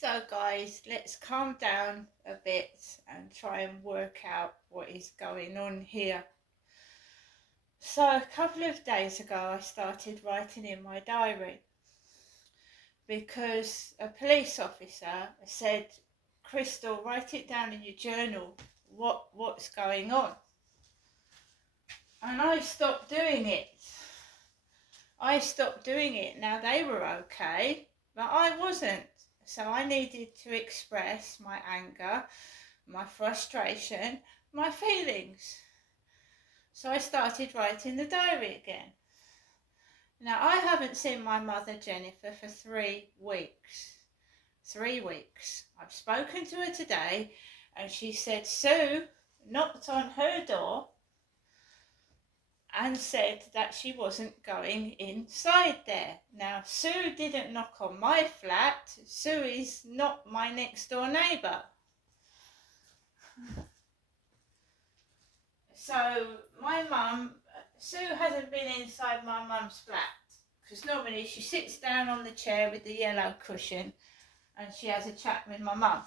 So, guys, let's calm down a bit and try and work out what is going on here. So, a couple of days ago, I started writing in my diary because a police officer said, Crystal, write it down in your journal what's going on. And I stopped doing it. Now, they were okay, but I wasn't. So I needed to express my anger, my frustration, my feelings. So I started writing the diary again. Now, I haven't seen my mother Jennifer for 3 weeks. 3 weeks. I've spoken to her today and she said Sue knocked on her door and said that she wasn't going inside there. Now, Sue didn't knock on my flat. Sue is not my next door neighbour. So my mum, Sue hasn't been inside my mum's flat because normally she sits down on the chair with the yellow cushion and she has a chat with my mum.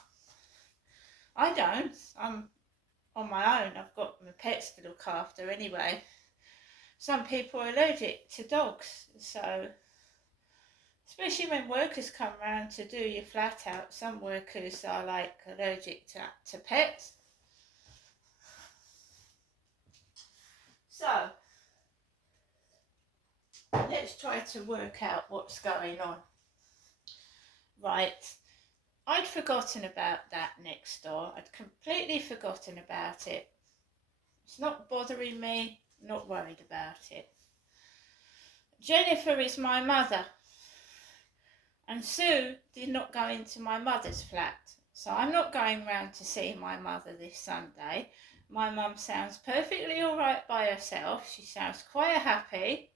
I don't. I'm on my own. I've got my pets to look after anyway. Some people are allergic to dogs, so especially when workers come round to do your flat out, some workers are like allergic to pets. So let's try to work out what's going on. Right, I'd forgotten about that next door. I'd completely forgotten about it. It's not bothering me, not worried about it. Jennifer is my mother, and Sue did not go into my mother's flat. So I'm not going round to see my mother this Sunday. My mum sounds perfectly all right by herself. She sounds quite happy.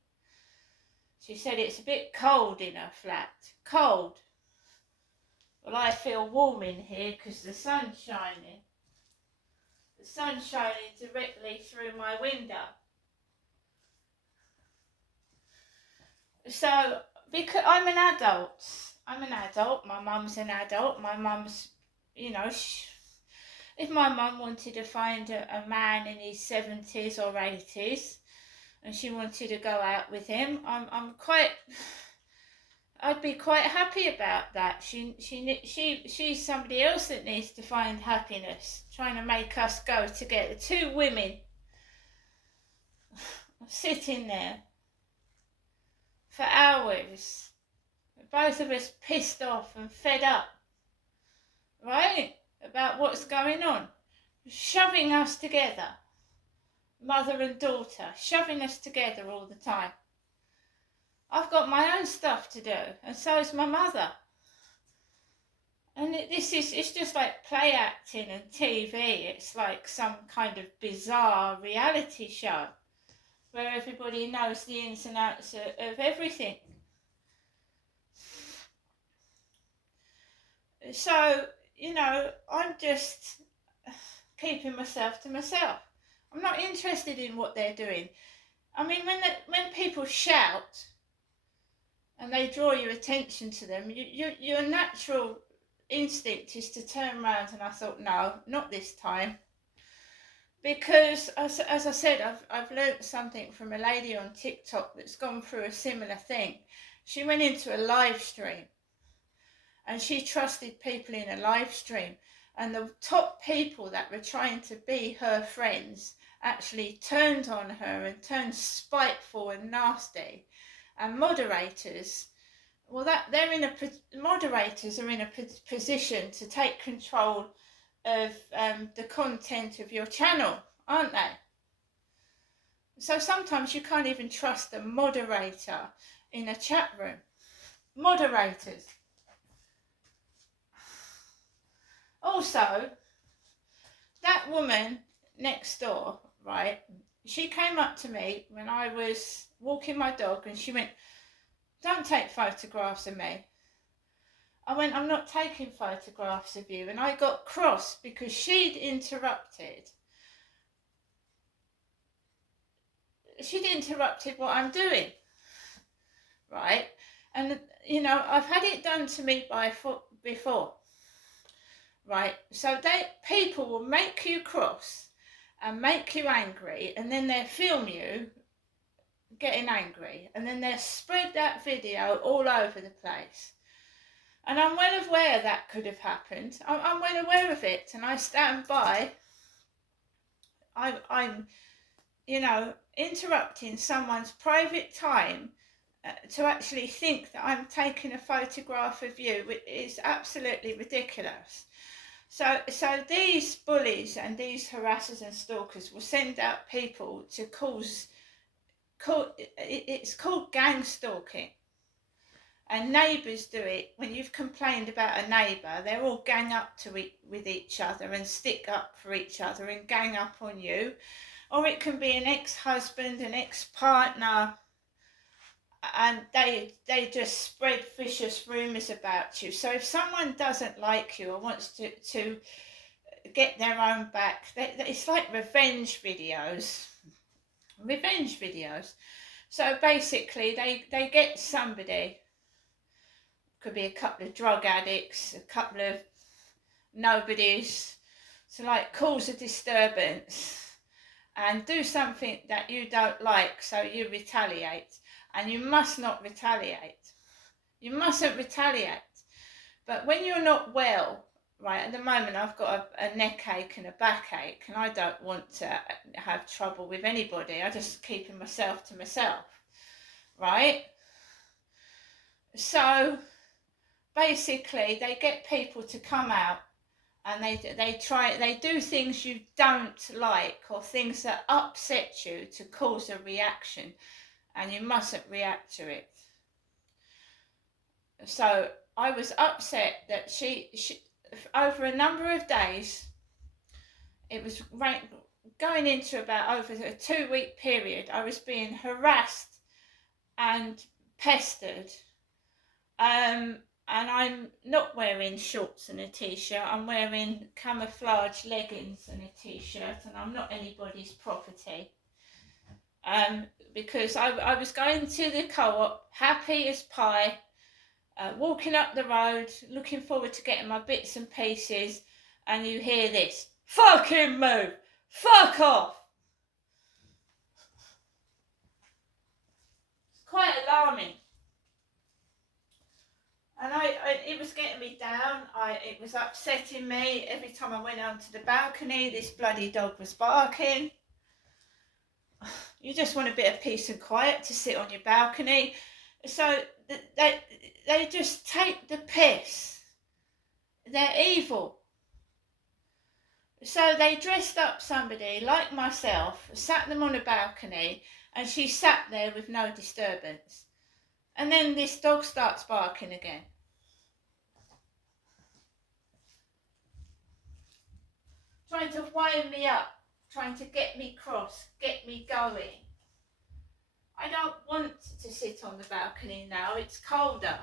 She said it's a bit cold in her flat. Cold. Well, I feel warm in here because the sun's shining. The sun's shining directly through my window. So, because I'm an adult, my mum's an adult, my mum's, if my mum wanted to find a man in his 70s or 80s and she wanted to go out with him, I'd be quite happy about that. She's somebody else that needs to find happiness, trying to make us go together. 2 women sitting there for hours, both of us pissed off and fed up, right, about what's going on, shoving us together, mother and daughter, shoving us together all the time. I've got my own stuff to do, and so is my mother. And it's just like play acting and TV. It's like some kind of bizarre reality show where everybody knows the ins and outs of everything. So, I'm just keeping myself to myself. I'm not interested in what they're doing. I mean, when people shout and they draw your attention to them, your natural instinct is to turn around, and I thought, no, not this time. Because, as I said, I've learnt something from a lady on TikTok that's gone through a similar thing. She went into a live stream and she trusted people in a live stream, and the top people that were trying to be her friends actually turned on her and turned spiteful and nasty. And moderators, moderators are in a position to take control of the content of your channel, aren't they? So sometimes you can't even trust a moderator in a chat room. Moderators. Also, that woman next door, right, she came up to me when I was walking my dog and she went, "Don't take photographs of me." I went, "I'm not taking photographs of you." And I got cross because she'd interrupted. She'd interrupted what I'm doing, right? And, I've had it done to me before. right? So people will make you cross and make you angry, and then they'll film you getting angry, and then they'll spread that video all over the place. And I'm well aware that could have happened. I'm well aware of it, and I stand by. I'm interrupting someone's private time to actually think that I'm taking a photograph of you, which is absolutely ridiculous. So these bullies and these harassers and stalkers will send out people to it's called gang stalking. And neighbours do it. When you've complained about a neighbour, they're all gang up to it with each other and stick up for each other and gang up on you. Or it can be an ex-husband, an ex-partner, and they just spread vicious rumours about you. So if someone doesn't like you or wants to get their own back, it's like revenge videos. So basically they get somebody, could be a couple of drug addicts, a couple of nobodies, to like cause a disturbance and do something that you don't like, so you retaliate. And you must not retaliate. You mustn't retaliate. But when you're not well, right, at the moment I've got a neck ache and a backache, and I don't want to have trouble with anybody. I just keeping myself to myself, right? So basically they get people to come out, and they do things you don't like, or things that upset you, to cause a reaction, and you mustn't react to it. So I was upset that she over a number of days, it was going into about over a 2-week period, I was being harassed and pestered. And I'm not wearing shorts and a t-shirt. I'm wearing camouflage leggings and a t-shirt, and I'm not anybody's property. Because I was going to the co-op, happy as pie, walking up the road, looking forward to getting my bits and pieces, and you hear this: fucking move, fuck off. It's quite alarming. And it was getting me down. It was upsetting me. Every time I went onto the balcony, this bloody dog was barking. You just want a bit of peace and quiet to sit on your balcony. So they just take the piss. They're evil. So they dressed up somebody like myself, sat them on a balcony, and she sat there with no disturbance. And then this dog starts barking again. Trying to wind me up, trying to get me cross, get me going. I don't want to sit on the balcony now. It's colder.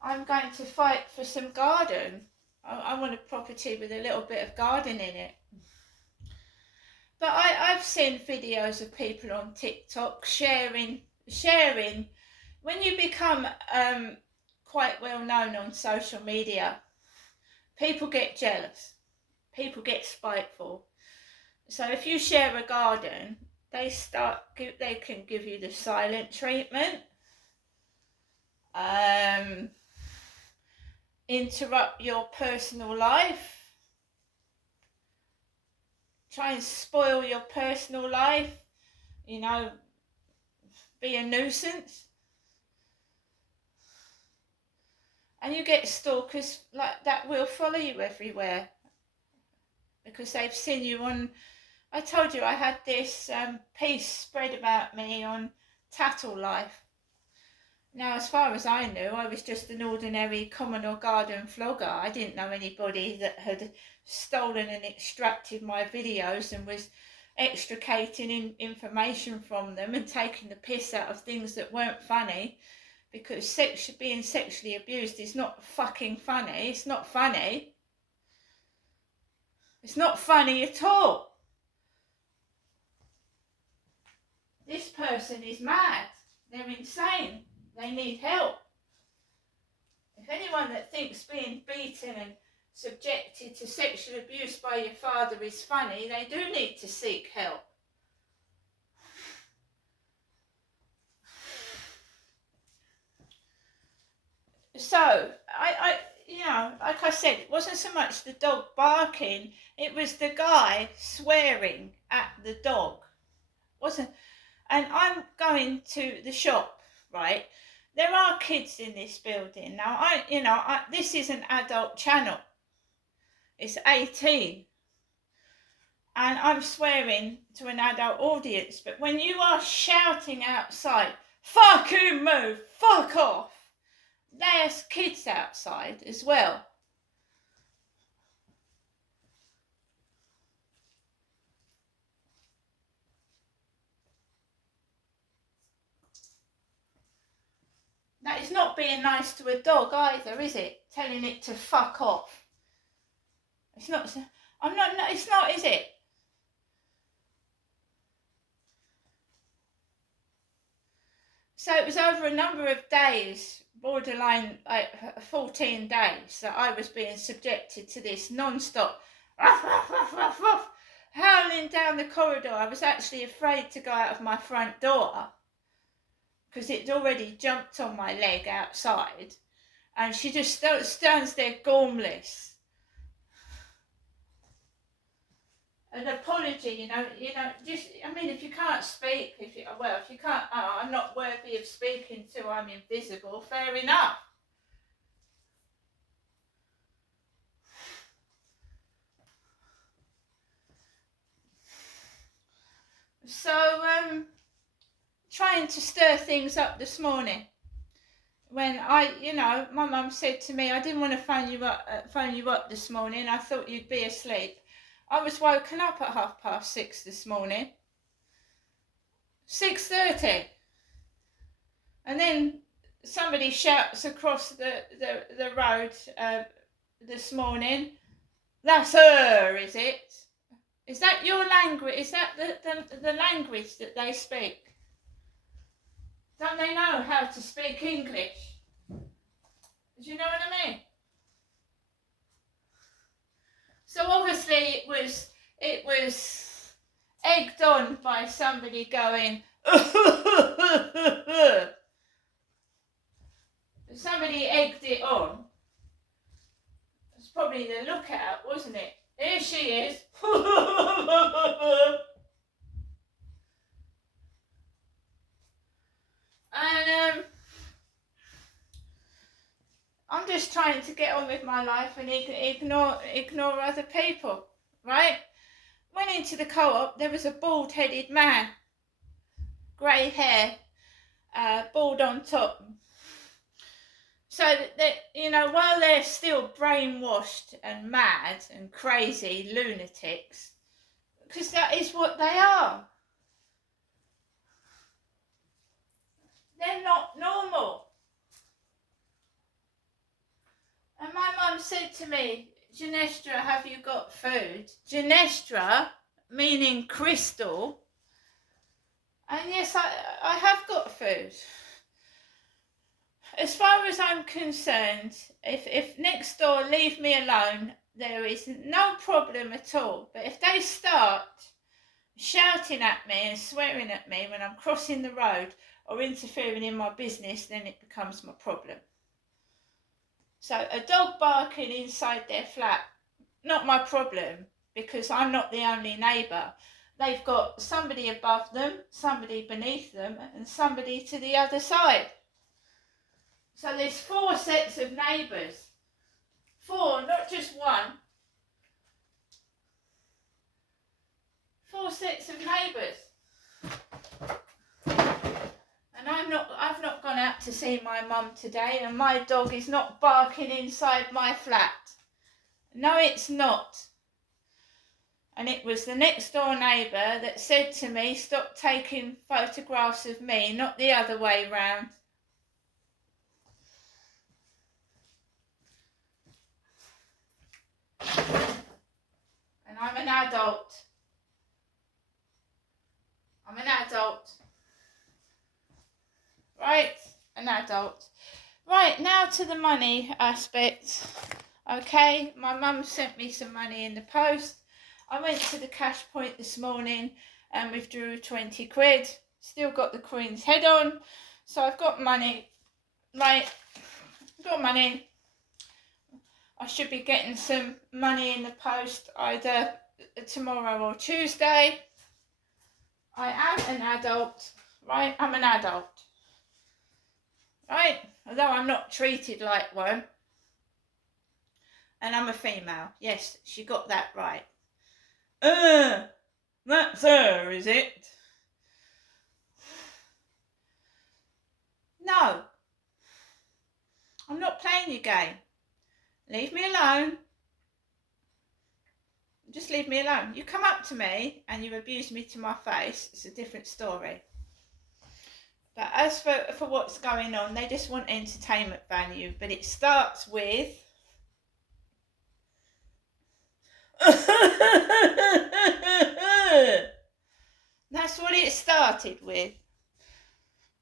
I'm going to fight for some garden. I want a property with a little bit of garden in it. But I've seen videos of people on TikTok sharing. When you become quite well known on social media, people get jealous. People get spiteful. So if you share a garden, they can give you the silent treatment, interrupt your personal life, try and spoil your personal life, be a nuisance. And you get stalkers like that will follow you everywhere because they've seen you on. I told you I had this piece spread about me on Tattle Life. Now, as far as I knew, I was just an ordinary common or garden vlogger. I didn't know anybody that had stolen and extracted my videos and was extricating information from them and taking the piss out of things that weren't funny, because being sexually abused is not fucking funny. It's not funny. It's not funny at all. This person is mad. They're insane. They need help. If anyone that thinks being beaten and subjected to sexual abuse by your father is funny, they do need to seek help. So, you know, like I said, it wasn't so much the dog barking, it was the guy swearing at the dog. Wasn't, and I'm going to the shop, right? There are kids in this building. Now, this is an adult channel. It's 18. And I'm swearing to an adult audience. But when you are shouting outside, fucking move, fuck off, there's kids outside as well. That is not being nice to a dog either, is it? Telling it to fuck off. It's not, it's not, is it? So it was over a number of days, borderline 14 days, that I was being subjected to this non-stop howling down the corridor. I was actually afraid to go out of my front door because it'd already jumped on my leg outside, and she just stands there gormless. An apology, just, I mean, if you can't speak, if you can't, I'm not worthy of speaking to, I'm invisible, fair enough. So, trying to stir things up this morning, when my mum said to me, I didn't want to phone you up this morning, I thought you'd be asleep. I was woken up at 6:30 this morning. 6:30. And then somebody shouts across the road this morning, that's her, is it? Is that your language? Is that the language that they speak? Don't they know how to speak English? Do you know what I mean? So obviously it was egged on by somebody going, somebody egged it on. It's probably the lookout, wasn't it? Here she is. And I'm just trying to get on with my life and ignore other people, right? Went into the co-op, there was a bald-headed man, grey hair, bald on top. So that, while they're still brainwashed and mad and crazy lunatics, because that is what they are. They're not normal. And my mum said to me, Genestra, have you got food? Genestra, meaning crystal. And yes, I have got food. As far as I'm concerned, if next door leave me alone, there is no problem at all. But if they start shouting at me and swearing at me when I'm crossing the road or interfering in my business, then it becomes my problem. So a dog barking inside their flat, not my problem, because I'm not the only neighbour. They've got somebody above them, somebody beneath them, and somebody to the other side. So there's 4 sets of neighbours. 4, not just one. 4 sets of neighbours. And I've not gone out to see my mum today, and my dog is not barking inside my flat. No, it's not. And it was the next door neighbour that said to me, stop taking photographs of me, not the other way round. And I'm an adult. Right? An adult. Right, now to the money aspect. Okay, my mum sent me some money in the post. I went to the cash point this morning and withdrew 20 quid. Still got the Queen's head on. So I've got money. Right, got money. I should be getting some money in the post either tomorrow or Tuesday. I am an adult, right? I'm an adult, right? Although I'm not treated like one. And I'm a female. Yes, she got that right. That's her, is it? No. I'm not playing your game. Leave me alone. Just leave me alone. You come up to me and you abuse me to my face, it's a different story. But as for what's going on, they just want entertainment value. But it starts with... That's what it started with.